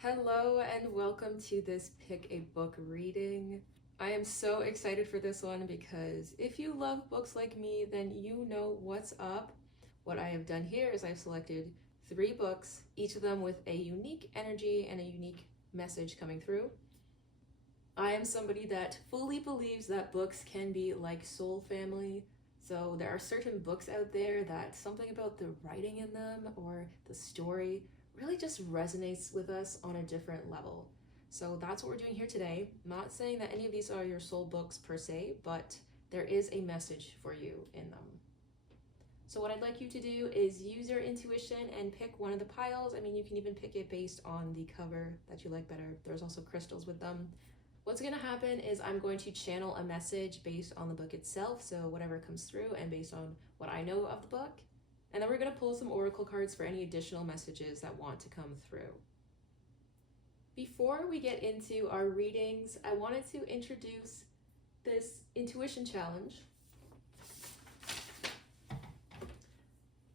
Hello and welcome to this Pick a Book reading. I am so excited for this one because if you love books like me, then you know what's up. What I have done here is I've selected 3 books, each of them with a unique energy and a unique message coming through. I am somebody that fully believes that books can be like soul family. So there are certain books out there that something about the writing in them or the story really just resonates with us on a different level. So that's what we're doing here today. I'm not saying that any of these are your soul books per se, but there is a message for you in them. So what I'd like you to do is use your intuition and pick one of the piles. I mean, you can even pick it based on the cover that you like better. There's also crystals with them. What's going to happen is I'm going to channel a message based on the book itself, so whatever comes through and based on what I know of the book. And then we're going to pull some oracle cards for any additional messages that want to come through. Before we get into our readings, I wanted to introduce this intuition challenge.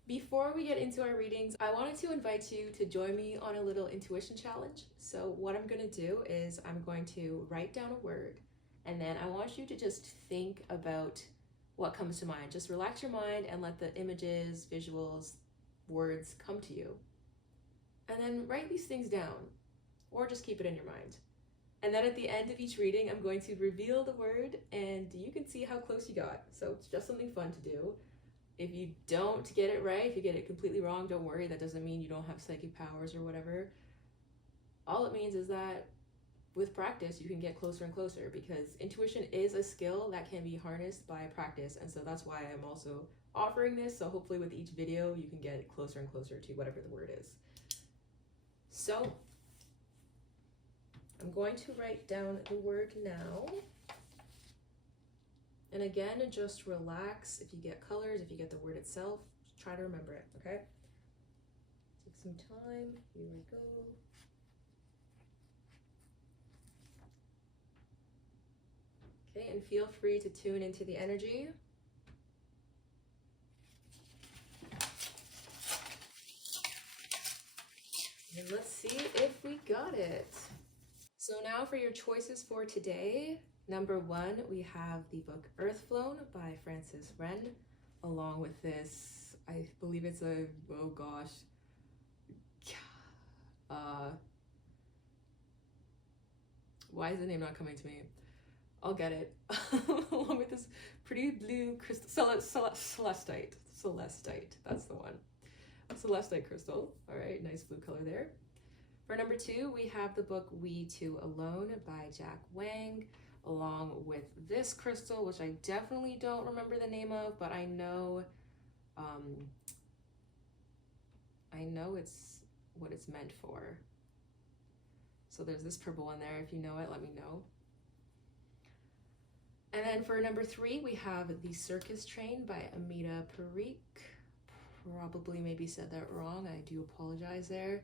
Before we get into our readings, I wanted to invite you to join me on a little intuition challenge. So what I'm going to do is I'm going to write down a word, and then I want you to just think about what comes to mind. Just relax your mind and let the images, visuals, words come to you. And then write these things down, or just keep it in your mind. And then at the end of each reading, I'm going to reveal the word, and you can see how close you got. So it's just something fun to do. If you don't get it right, if you get it completely wrong, don't worry. That doesn't mean you don't have psychic powers or whatever. All it means is that with practice, you can get closer and closer, because intuition is a skill that can be harnessed by practice. And so that's why I'm also offering this. So hopefully with each video, you can get closer and closer to whatever the word is. So I'm going to write down the word now. And again, just relax. If you get colors, if you get the word itself, try to remember it, okay? Take some time. Here we go. Okay, and feel free to tune into the energy. And let's see if we got it. So now for your choices for today. Number 1, we have the book Earthflown by Wren, along with this, I believe it's a, oh gosh, why is the name not coming to me? I'll get it. Along with this pretty blue crystal, celestite, that's the one. Celestite crystal, all right, nice blue color there. For number 2, we have the book We Two Alone by Wang, along with this crystal, which I definitely don't remember the name of, but I know it's what it's meant for. So there's this purple one there. If you know it, let me know. And then for number 3, we have The Circus Train by Amita, Parikh. Probably maybe said that wrong. I do apologize there.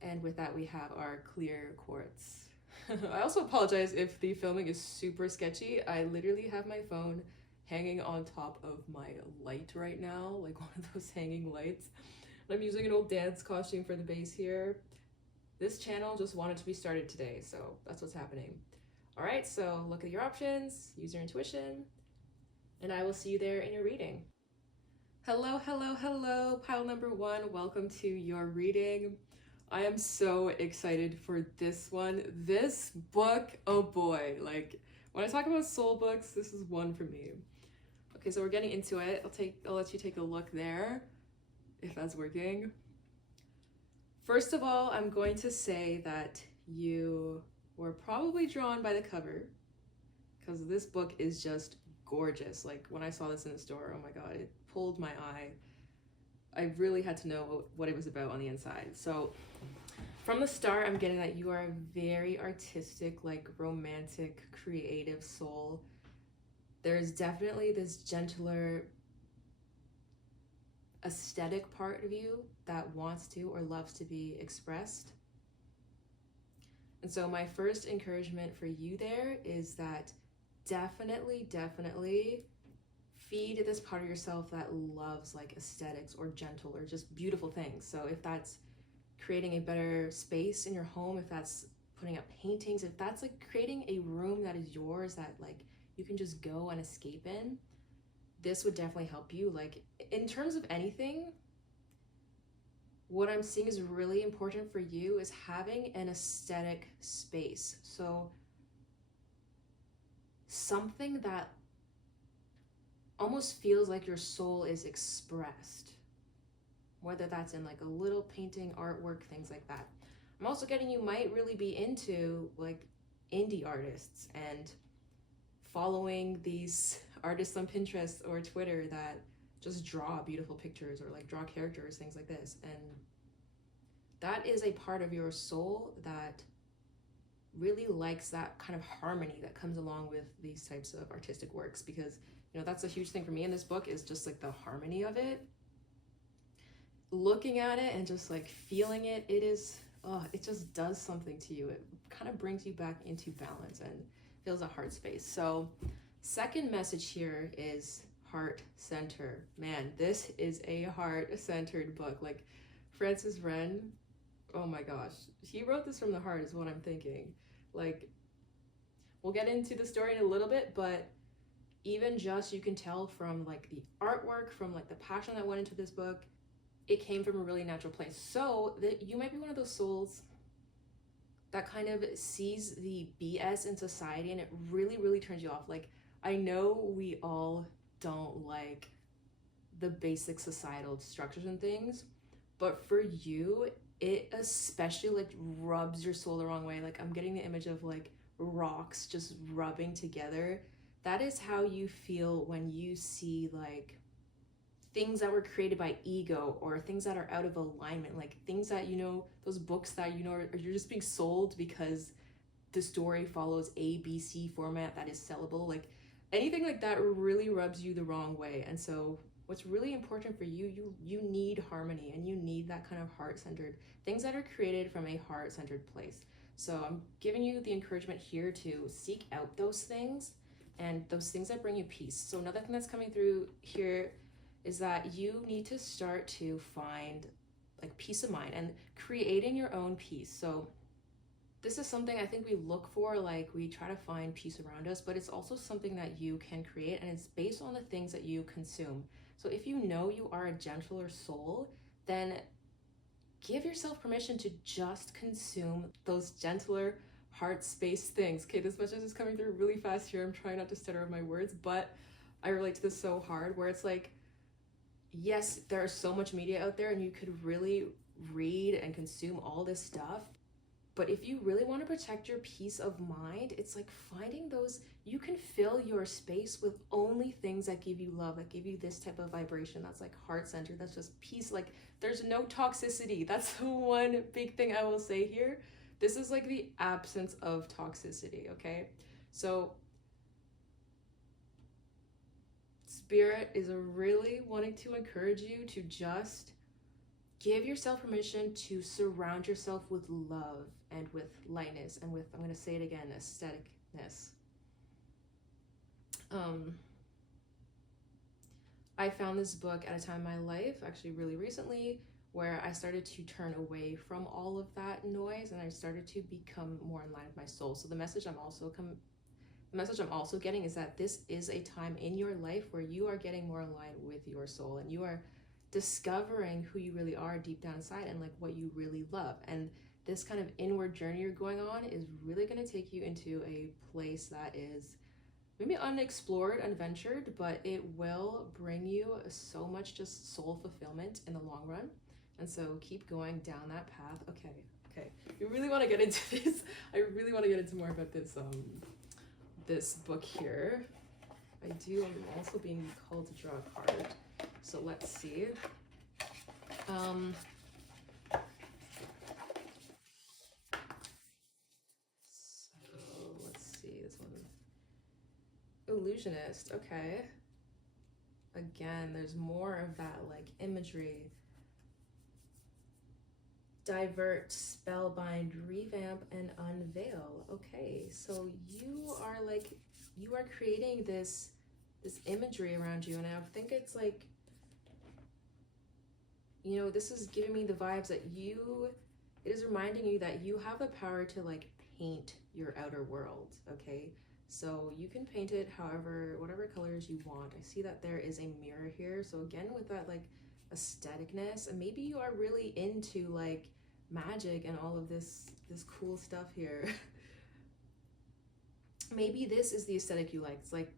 And with that, we have our clear quartz. I also apologize if the filming is super sketchy. I literally have my phone hanging on top of my light right now, like one of those hanging lights. I'm using an old dance costume for the base here. This channel just wanted to be started today, so that's what's happening. All right, so look at your options, use your intuition, and I will see you there in your reading. Hello, hello, hello, pile number 1. Welcome to your reading. I am so excited for this one. This book, oh boy, like when I talk about soul books, this is one for me. Okay, so we're getting into it. I'll let you take a look there, if that's working. First of all, I'm going to say that you were probably drawn by the cover, because this book is just gorgeous. Like when I saw this in the store, oh my god, it pulled my eye. I really had to know what it was about on the inside. So from the start, I'm getting that you are a very artistic, like romantic, creative soul. There's definitely this gentler, aesthetic part of you that wants to or loves to be expressed. And so my first encouragement for you there is that definitely feed this part of yourself that loves like aesthetics or gentle or just beautiful things. So if that's creating a better space in your home, if that's putting up paintings, if that's like creating a room that is yours that like you can just go and escape in, this would definitely help you. Like in terms of anything, what I'm seeing is really important for you is having an aesthetic space. So something that almost feels like your soul is expressed, whether that's in like a little painting, artwork, things like that. I'm also getting you might really be into like indie artists and following these artists on Pinterest or Twitter that just draw beautiful pictures or like draw characters, things like this. And that is a part of your soul that really likes that kind of harmony that comes along with these types of artistic works, because you know that's a huge thing for me in this book, is just like the harmony of it. Looking at it and just like feeling it, it is, it just does something to you. It kind of brings you back into balance and fills a heart space. So second message here is heart center. Man, this is a heart-centered book. Like Francis Wren, oh my gosh, he wrote this from the heart is what I'm thinking. Like, we'll get into the story in a little bit, but even just you can tell from like the artwork, from like the passion that went into this book, it came from a really natural place. So that you might be one of those souls that kind of sees the BS in society and it really, really turns you off. Like, I know we all don't like the basic societal structures and things, but for you, it especially like rubs your soul the wrong way. Like I'm getting the image of like rocks just rubbing together. That is how you feel when you see like things that were created by ego or things that are out of alignment, like things that, you know, those books that, you know, you're just being sold because the story follows ABC format that is sellable. Like anything like that really rubs you the wrong way. And so what's really important for you, you need harmony and you need that kind of heart-centered things that are created from a heart-centered place. So I'm giving you the encouragement here to seek out those things and those things that bring you peace. So another thing that's coming through here is that you need to start to find like peace of mind and creating your own peace. So this is something I think we look for, like we try to find peace around us, but it's also something that you can create, and it's based on the things that you consume. So if you know you are a gentler soul, then give yourself permission to just consume those gentler heart space things. Okay, this message is coming through really fast here. I'm trying not to stutter on my words, but I relate to this so hard, where it's like, yes, there's so much media out there and you could really read and consume all this stuff. But if you really want to protect your peace of mind, it's like finding those, you can fill your space with only things that give you love, that give you this type of vibration that's like heart-centered, that's just peace. Like there's no toxicity. That's the one big thing I will say here. This is like the absence of toxicity, okay? So Spirit is really wanting to encourage you to just give yourself permission to surround yourself with love and with lightness and with, I'm going to say it again, aestheticness. I found this book at a time in my life, actually really recently, where I started to turn away from all of that noise and I started to become more in line with my soul. So the message I'm also getting is that this is a time in your life where you are getting more in line with your soul and you are discovering who you really are deep down inside and like what you really love. And this kind of inward journey you're going on is really going to take you into a place that is maybe unexplored, unventured, but it will bring you so much just soul fulfillment in the long run. And so keep going down that path. Okay. You really want to get into this. I really want to get into more about this this book here. I'm also being called to draw a card. So let's see. So let's see this one. Illusionist, okay. Again, there's more of that like imagery. Divert, spellbind, revamp, and unveil. Okay, so you are creating this imagery around you, and I think it's like, you know, this is giving me the vibes that you It is reminding you that you have the power to like paint your outer world, okay? So you can paint it however, whatever colors you want. I see that there is a mirror here. So again, with that like aestheticness, and maybe you are really into like magic and all of this cool stuff here. Maybe this is the aesthetic you like. It's like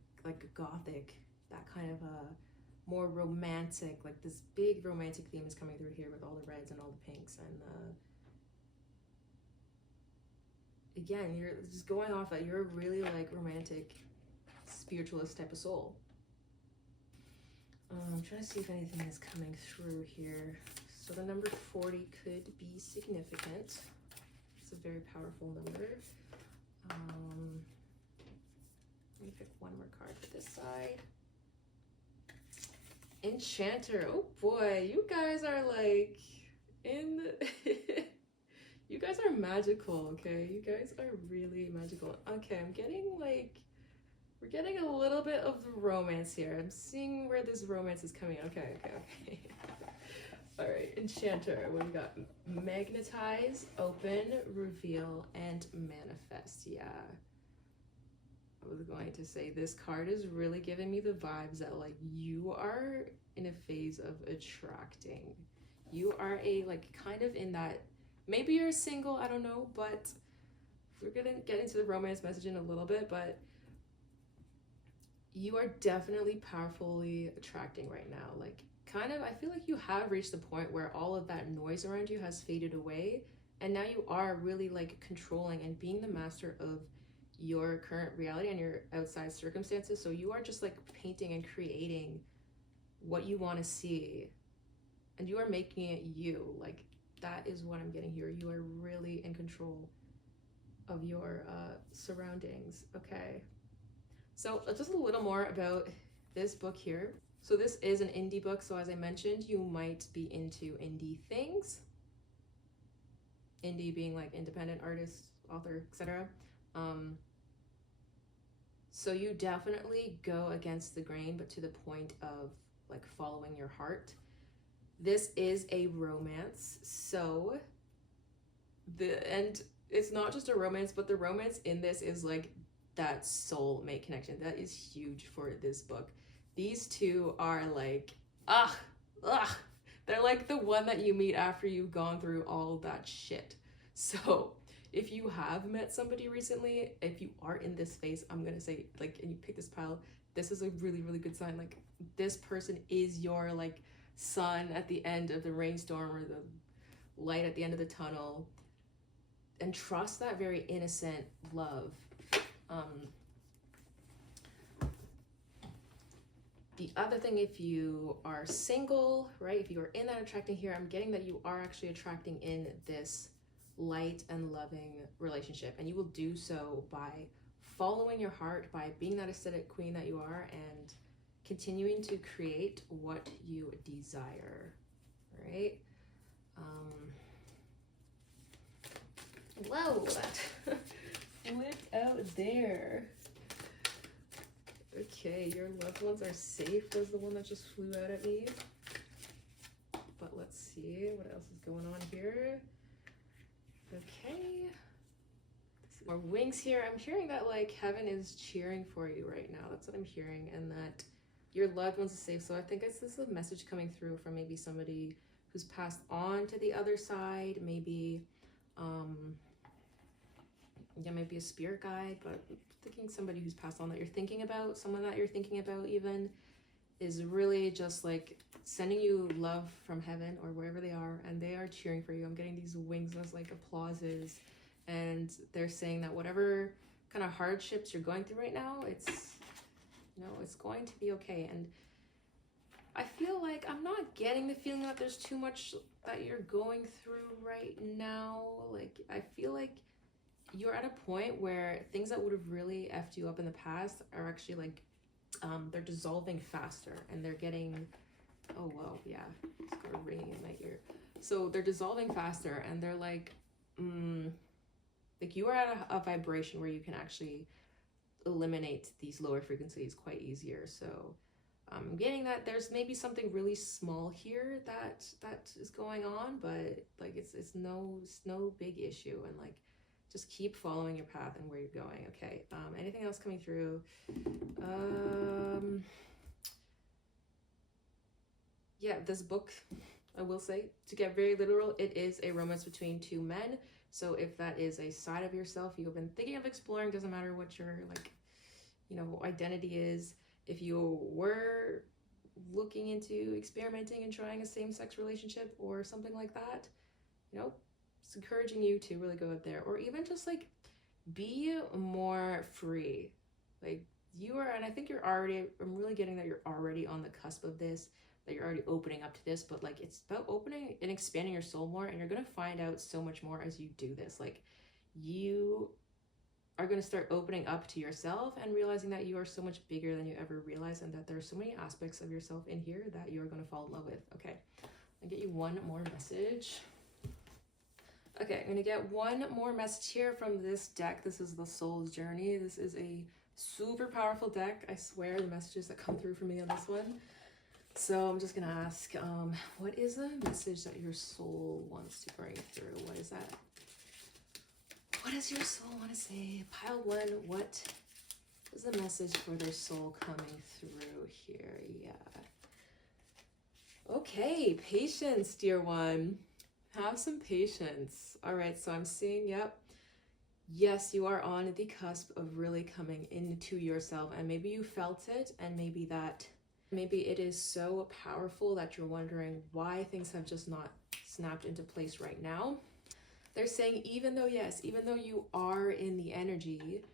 gothic, that kind of a more romantic, like this big romantic theme is coming through here with all the reds and all the pinks, and again, you're just going off that you're a really like romantic, spiritualist type of soul. I'm trying to see if anything is coming through here. So the number 40 could be significant. It's a very powerful number. Let me pick one more card for this side. Enchanter. Oh boy, you guys are like in the you guys are magical, okay? You guys are really magical. Okay, I'm getting like, we're getting a little bit of the romance here. I'm seeing where this romance is coming. Okay. All right, Enchanter. What do we got? Magnetize, open, reveal, and manifest. Yeah. I was going to say this card is really giving me the vibes that like you are in a phase of attracting. You are like kind of in that, maybe you're single, I don't know, but we're gonna get into the romance message in a little bit, but you are definitely powerfully attracting right now. Like kind of, I feel like you have reached the point where all of that noise around you has faded away, and now you are really like controlling and being the master of your current reality and your outside circumstances. So you are just like painting and creating what you want to see, and you are making it you. Like that is what I'm getting here. You are really in control of your surroundings. Okay, so just a little more about this book here. So this is an indie book, so as I mentioned, you might be into indie things. Indie being like independent artist, author, etc. So you definitely go against the grain, but to the point of like following your heart. This is a romance, so and it's not just a romance, but the romance in this is like that soulmate connection. That is huge for this book. These two are like, they're like the one that you meet after you've gone through all that shit. So if you have met somebody recently, if you are in this phase, I'm gonna say like, and you pick this pile, this is a really, really good sign. Like this person is your like sun at the end of the rainstorm or the light at the end of the tunnel, and trust that very innocent love. The other thing, if you are single, right, if you are in that attracting here, I'm getting that you are actually attracting in this light and loving relationship, and you will do so by following your heart, by being that aesthetic queen that you are, and continuing to create what you desire, right? Whoa, that flipped out there. Okay, your loved ones are safe was the one that just flew out at me. But let's see what else is going on here. Okay. More wings here. I'm hearing that like heaven is cheering for you right now. That's what I'm hearing, and that your loved ones are safe. So I think this is a message coming through from maybe somebody who's passed on to the other side. Maybe, yeah, maybe a spirit guide, but I'm thinking somebody who's passed on that you're thinking about, someone that you're thinking about even, is really just like sending you love from heaven or wherever they are, and they are cheering for you. I'm getting these wings as like applauses, and they're saying that whatever kind of hardships you're going through right now, it's, you know, it's going to be okay. And I feel like I'm not getting the feeling that there's too much that you're going through right now. Like I feel like you're at a point where things that would have really effed you up in the past are actually like they're dissolving faster, and they're getting, oh well, yeah, it's got a ringing in my ear. So they're dissolving faster, and they're like you are at a vibration where you can actually eliminate these lower frequencies quite easier. So I'm getting that there's maybe something really small here that is going on, but like it's no big issue, and like just keep following your path and where you're going. Okay. Anything else coming through? Yeah, this book, I will say, to get very literal, it is a romance between two men. So if that is a side of yourself you've been thinking of exploring, doesn't matter what your like, you know, identity is. If you were looking into experimenting and trying a same-sex relationship or something like that, you know, it's encouraging you to really go out there, or even just like be more free. Like you are, and I think you're already, I'm really getting that you're already on the cusp of this, that you're already opening up to this, but like it's about opening and expanding your soul more, and you're gonna find out so much more as you do this. Like you are going to start opening up to yourself and realizing that you are so much bigger than you ever realized, and that there are so many aspects of yourself in here that you're going to fall in love with. Okay, I'll get you one more message. Okay, I'm going to get one more message here from this deck. This is the Soul's Journey. This is a super powerful deck. I swear, the messages that come through for me on this one. So I'm just going to ask, what is the message that your soul wants to bring through? What is that? What does your soul want to say? Pile one, what is the message for their soul coming through here? Yeah. Okay, patience, dear one. Have some patience. All right, so I'm seeing, yep. Yes, you are on the cusp of really coming into yourself, and maybe you felt it, and maybe it is so powerful that you're wondering why things have just not snapped into place right now. They're saying even though you are in the energy,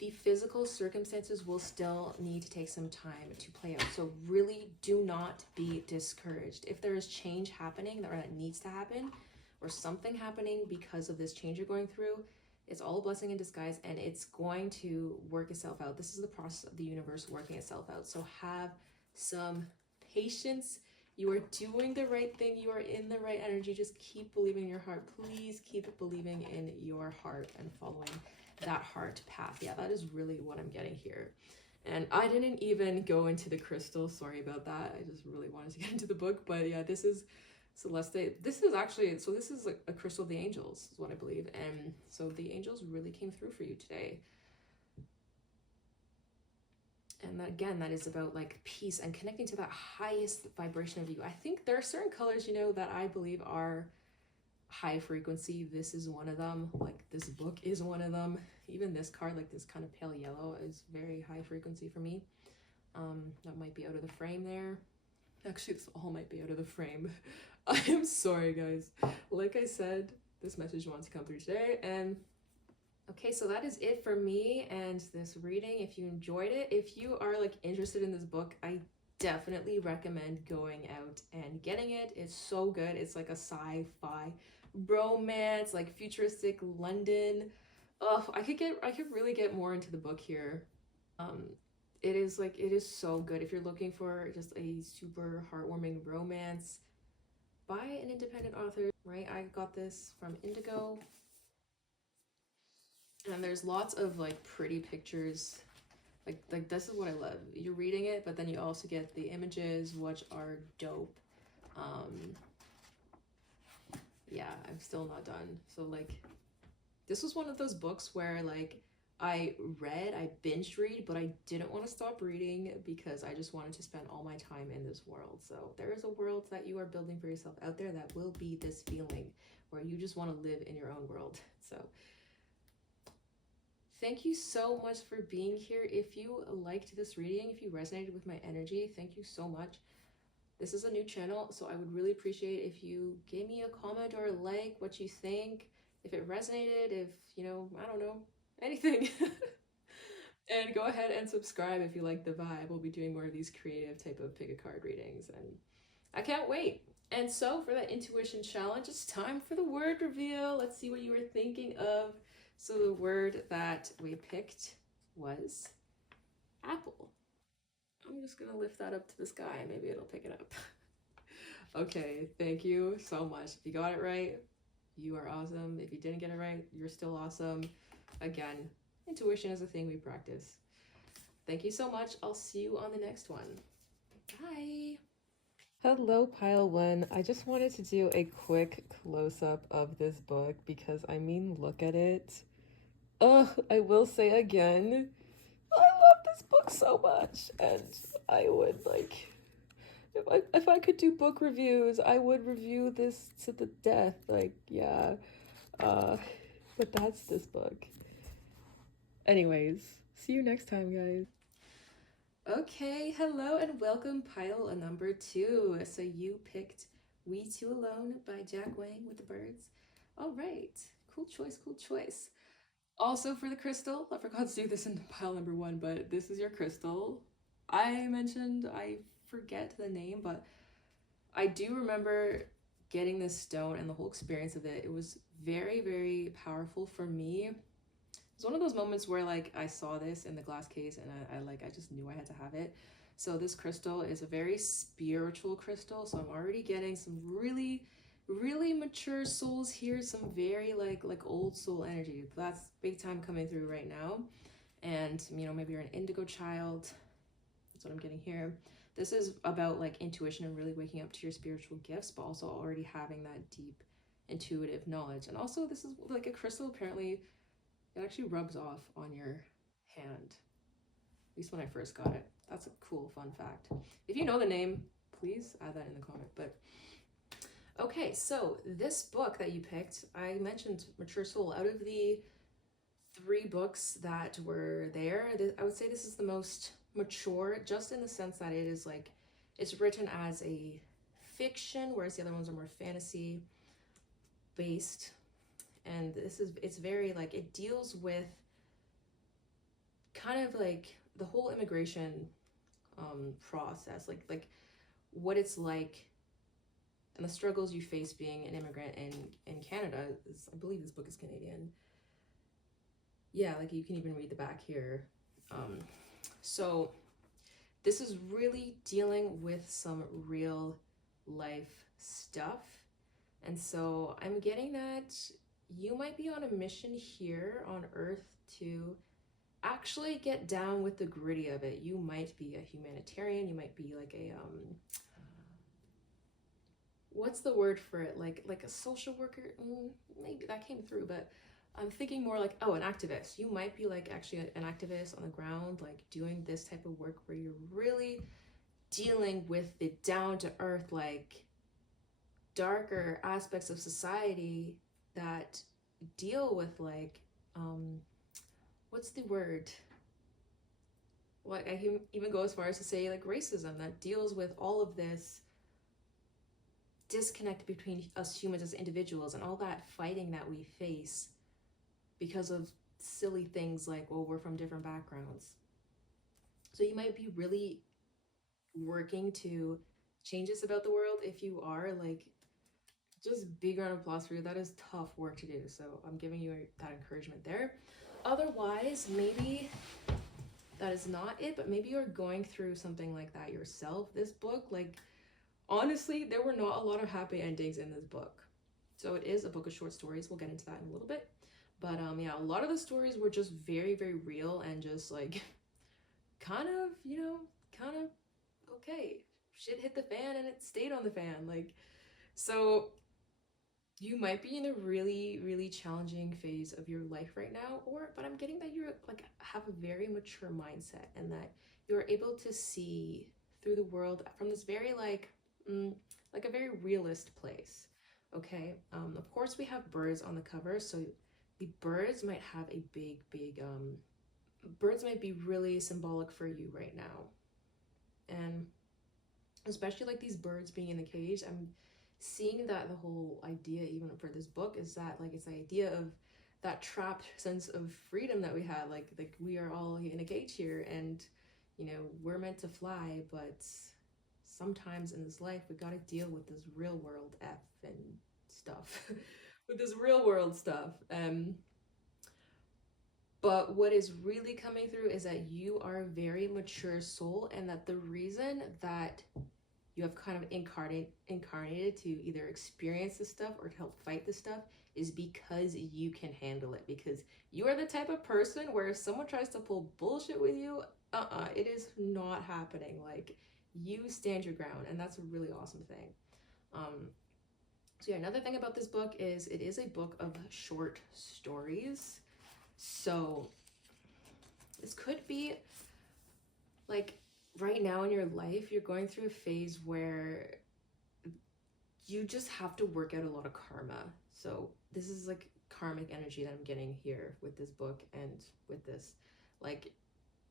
the physical circumstances will still need to take some time to play out. So really do not be discouraged. If there is change happening or that needs to happen, or something happening because of this change you're going through, it's all a blessing in disguise, and it's going to work itself out. This is the process of the universe working itself out. So have some patience. You are doing the right thing. You are in the right energy. Just keep believing in your heart. Please keep believing in your heart and following that heart path. Yeah, that is really what I'm getting here. And I didn't even go into the crystal. Sorry about that. I just really wanted to get into the book. But yeah, this is Celeste. This is actually, so this is like a crystal of the angels, is what I believe. And so the angels really came through for you today. And that, again, that is about like peace and connecting to that highest vibration of you. I think there are certain colors, you know, that I believe are high frequency. This is one of them. Like this book is one of them. Even this card, like this kind of pale yellow, is very high frequency for me. That might be out of the frame there. Actually, this all might be out of the frame. I am sorry, guys. Like I said, this message wants to come through today, and okay, so that is it for me and this reading. If you enjoyed it, if you are like interested in this book, I definitely recommend going out and getting it. It's so good. It's like a sci-fi romance, like futuristic London. Oh, I could really get more into the book here. It is so good. If you're looking for just a super heartwarming romance by an independent author, right? I got this from Indigo. And there's lots of like pretty pictures. Like this is what I love. You're reading it, but then you also get the images, which are dope. Yeah, I'm still not done. So like, this was one of those books where like I binge read, but I didn't want to stop reading because I just wanted to spend all my time in this world. So there is a world that you are building for yourself out there that will be this feeling where you just want to live in your own world. So thank you so much for being here. If you liked this reading, if you resonated with my energy, thank you so much. This is a new channel, so I would really appreciate if you gave me a comment or a like what you think, if it resonated, if, you know, I don't know, anything. And go ahead and subscribe if you like the vibe. We'll be doing more of these creative type of pick a card readings, and I can't wait. And so for that intuition challenge, it's time for the word reveal. Let's see what you were thinking of. So the word that we picked was apple. I'm just gonna lift that up to the sky. Maybe it'll pick it up. Okay, thank you so much. If you got it right, you are awesome. If you didn't get it right, you're still awesome. Again, intuition is a thing we practice. Thank you so much. I'll see you on the next one. Hi. Hello, Pile One. I just wanted to do a quick close-up of this book because, look at it. Ugh, I will say again, I love this book so much, and I would if I could do book reviews, I would review this to the death. Yeah. Uh, but that's this book. Anyways, see you next time, guys. Okay, hello and welcome, pile number 2. So you picked We Two Alone by Jack Wang with the birds. All right, cool choice, cool choice. Also for the crystal, I forgot to do this in pile number 1, but this is your crystal. I forget the name, but I do remember getting this stone and the whole experience of it. It was very, very powerful for me. It's one of those moments where like I saw this in the glass case and I just knew I had to have it. So this crystal is a very spiritual crystal. So I'm already getting some really, really mature souls here. Some very like old soul energy. That's big time coming through right now. And maybe you're an indigo child. That's what I'm getting here. This is about like intuition and really waking up to your spiritual gifts, but also already having that deep intuitive knowledge. And also this is like a crystal apparently it actually rubs off on your hand. At least when I first got it. That's a cool fun fact. If you know the name, please add that in the comment. But okay, so this book that you picked, I mentioned Mature Soul. Out of the 3 books that were there, I would say this is the most mature, just in the sense that it is like it's written as a fiction, whereas the other ones are more fantasy based. And it's very like it deals with kind of like the whole immigration process, like what it's like and the struggles you face being an immigrant in Canada. I believe this book is Canadian. Yeah, like you can even read the back here. So this is really dealing with some real life stuff. And so I'm getting that you might be on a mission here on Earth to actually get down with the gritty of it. You might be a humanitarian, you might be like a what's the word for it? Like a social worker? Maybe that came through, but I'm thinking more like, oh, an activist. You might be like actually an activist on the ground, like doing this type of work where you're really dealing with the down to earth, like darker aspects of society that deal with like what's the word, like I can even go as far as to say like racism, that deals with all of this disconnect between us humans as individuals and all that fighting that we face because of silly things like, well, we're from different backgrounds. So you might be really working to change this about the world. If you are, like, just big round of applause for you. That is tough work to do. So I'm giving you that encouragement there. Otherwise, maybe that is not it, but maybe you're going through something like that yourself. This book, like, honestly, there were not a lot of happy endings in this book. So it is a book of short stories. We'll get into that in a little bit. But yeah, a lot of the stories were just very, very real and just like kind of, kind of okay. Shit hit the fan and it stayed on the fan. Like, so you might be in a really, really challenging phase of your life right now, but I'm getting that you're like have a very mature mindset and that you're able to see through the world from this very like a very realist place. Okay. Of course we have birds on the cover, so the birds might have a big birds might be really symbolic for you right now. And especially like these birds being in the cage, I'm seeing that the whole idea even for this book is that like it's the idea of that trapped sense of freedom that we had, like we are all in a cage here and we're meant to fly, but sometimes in this life we got to deal with this real world f and stuff with this real world stuff. But what is really coming through is that you are a very mature soul, and that the reason that you have kind of incarnated to either experience this stuff or to help fight this stuff is because you can handle it. Because you are the type of person where if someone tries to pull bullshit with you, it is not happening. Like, you stand your ground, and that's a really awesome thing. So yeah, another thing about this book is it is a book of short stories. So this could be like right now in your life, you're going through a phase where you just have to work out a lot of karma. So this is like karmic energy that I'm getting here with this book and with this. Like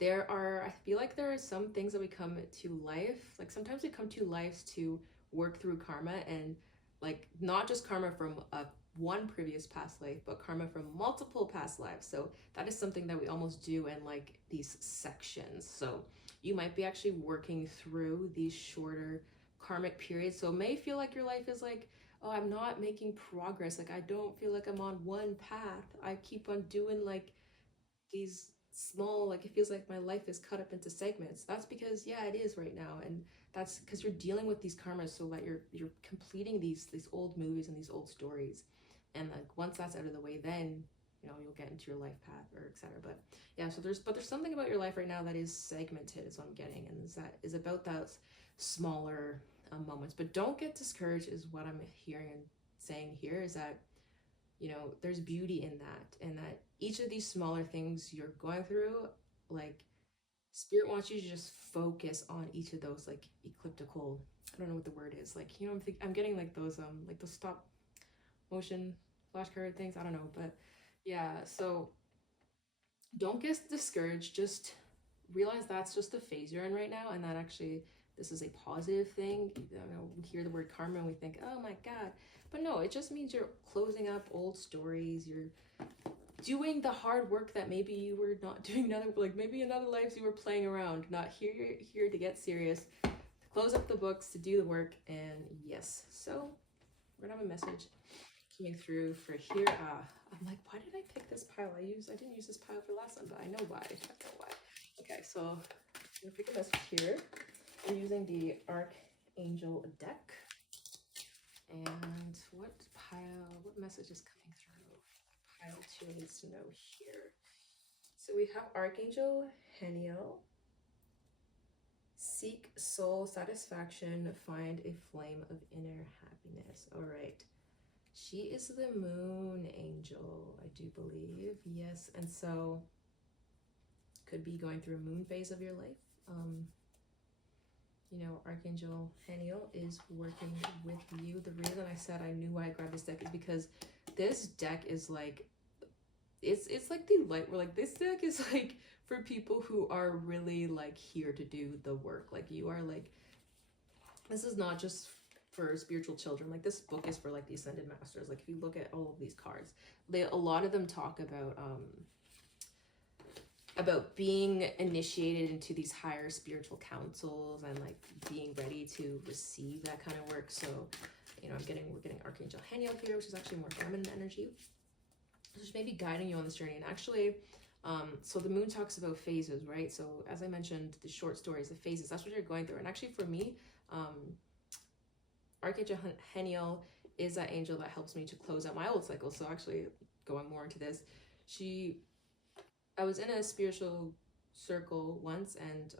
I feel like there are some things that we come to life, like sometimes we come to lives to work through karma, and like not just karma from one previous past life, but karma from multiple past lives. So that is something that we almost do in like these sections. So you might be actually working through these shorter karmic periods. So it may feel like your life is like, oh, I'm not making progress. Like I don't feel like I'm on one path. I keep on doing like these small, like it feels like my life is cut up into segments. That's because yeah, it is right now. And that's because you're dealing with these karmas, so that you're completing these old movies and these old stories. And like once that's out of the way, then you'll get into your life path or etc. But yeah, so there's something about your life right now that is segmented, is what I'm getting, and is about those smaller moments. But don't get discouraged, is what I'm hearing and saying here, is that there's beauty in that, and that each of these smaller things you're going through, like spirit wants you to just focus on each of those like ecliptical, I don't know what the word is, like I'm getting like those stop motion flashcard things, I don't know, but yeah, so don't get discouraged. Just realize that's just the phase you're in right now, and that actually this is a positive thing. We hear the word karma and we think, oh my god, but no, it just means you're closing up old stories. You're doing the hard work that maybe you were not doing maybe in other lives you were playing around. Not here to get serious, to close up the books, to do the work. And yes, so we're gonna have a message coming through for here. I'm like, why did I pick this pile? I didn't use this pile for last one, but I know why. Okay, so I'm gonna pick a message here. We're using the Archangel deck. And what message is coming through? Pile 2 needs to know here. So we have Archangel Heniel. Seek soul satisfaction, find a flame of inner happiness. All right. She is the moon angel, I do believe. Yes, and so could be going through a moon phase of your life. Archangel Heniel is working with you. The reason I said I knew why I grabbed this deck is because this deck is like, it's like the light. We're like, this deck is like for people who are really like here to do the work. Like you are like, this is not just for spiritual children. Like this book is for like the ascended masters. Like if you look at all of these cards, a lot of them talk about being initiated into these higher spiritual councils and like being ready to receive that kind of work. So we're getting Archangel Heniel here, which is actually more feminine energy, which may be guiding you on this journey. And actually so the moon talks about phases, right? So as I mentioned, the short stories, the phases, that's what you're going through. And actually for me, Archangel Heniel is that angel that helps me to close out my old cycle. So actually going more into this, I was in a spiritual circle once, and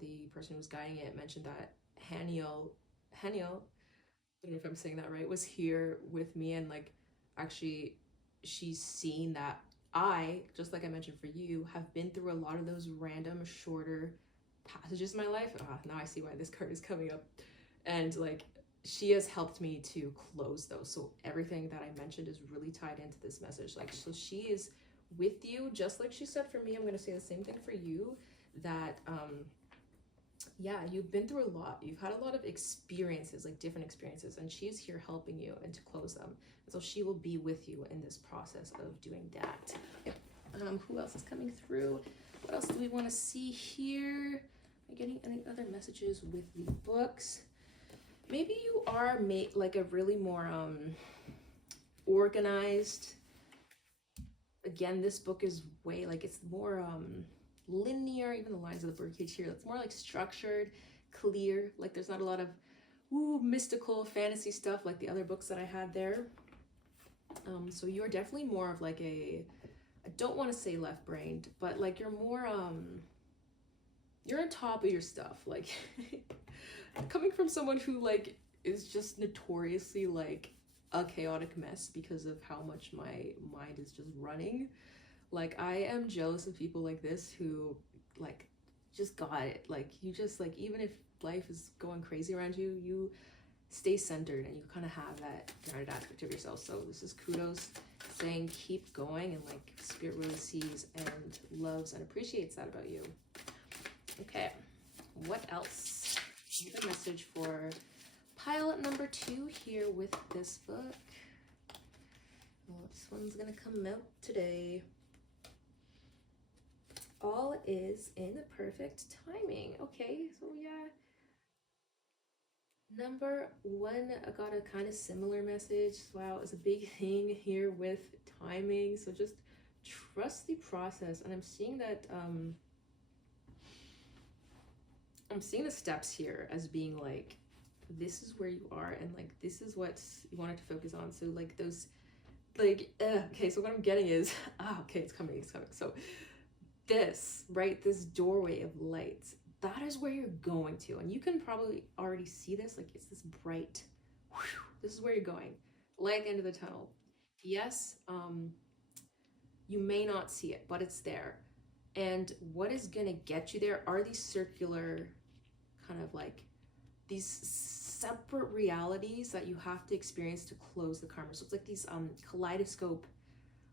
the person who was guiding it mentioned that Heniel, I don't know if I'm saying that right, was here with me, and like actually she's seen that I, just like I mentioned for you, have been through a lot of those random shorter passages in my life. Now I see why this card is coming up. And like she has helped me to close those. So everything that I mentioned is really tied into this message. Like, so she is with you, just like she said for me. I'm going to say the same thing for you, that yeah, you've been through a lot. You've had a lot of experiences, like different experiences, and she's here helping you and to close them. So she will be with you in this process of doing that. Yeah. Who else is coming through? What else do we want to see here? Am I getting any other messages with the books? Maybe you are like a really more organized. Again, this book is way like, it's more linear. Even the lines of the birdcage here, it's more like structured, clear. Like there's not a lot of mystical fantasy stuff like the other books that I had there. So you're definitely more of like I don't want to say left-brained, but like you're more you're on top of your stuff. Like, coming from someone who like is just notoriously like a chaotic mess because of how much my mind is just running. Like, I am jealous of people like this who like just got it. Like, you just like, even if life is going crazy around you, you stay centered and you kind of have that grounded aspect of yourself. So this is kudos, saying keep going, and like spirit really sees and loves and appreciates that about you. Okay, what else? Another message for pile number 2 here with this book. Well, this one's gonna come out today. All is in the perfect timing. Okay, so yeah. Number 1, I got a kind of similar message. Wow, it's a big thing here with timing. So just trust the process. And I'm seeing that I'm seeing the steps here as being like, this is where you are, and like this is what you wanted to focus on. So like those, like okay, so what I'm getting is okay, it's coming. So this, right, this doorway of light, that is where you're going to, and you can probably already see this. Like, it's this bright, whew, this is where you're going, light end of the tunnel. Yes, you may not see it, but it's there. And what is gonna get you there are these circular kind of like these separate realities that you have to experience to close the karma. So it's like these kaleidoscope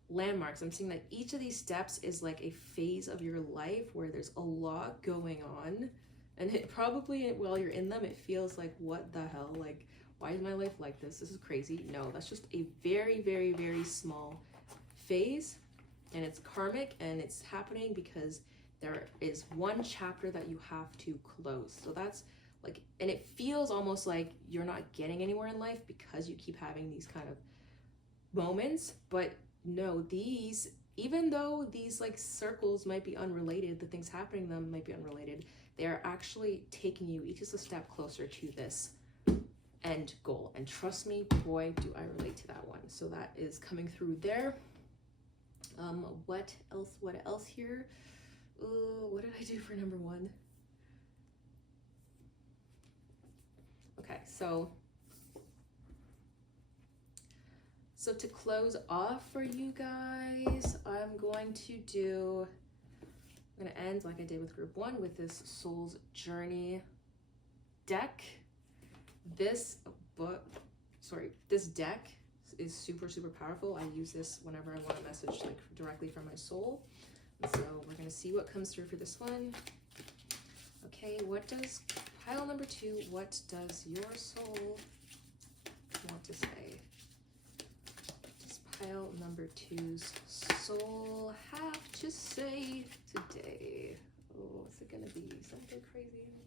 landmarks. I'm seeing that each of these steps is like a phase of your life where there's a lot going on, and it probably, while you're in them, it feels like, what the hell, like, why is my life like this is crazy. No, that's just a very, very, very small phase, and it's karmic, and it's happening because there is one chapter that you have to close. So that's like, and it feels almost like you're not getting anywhere in life because you keep having these kind of moments. But no, these, even though these like circles might be unrelated, the things happening to them might be unrelated, they are actually taking you each is a step closer to this end goal. And trust me, boy, do I relate to that one. So that is coming through there. What else here? What did I do for number 1? Okay, so to close off for you guys, I'm going to end like I did with group 1 with this Soul's Journey deck. This deck is super, super powerful. I use this whenever I want a message like directly from my soul. And so we're gonna see what comes through for this one. Okay, what does pile number 2, what does your soul want to say? Pile number 2's soul have to say today? Oh, what's it gonna be? Something crazy?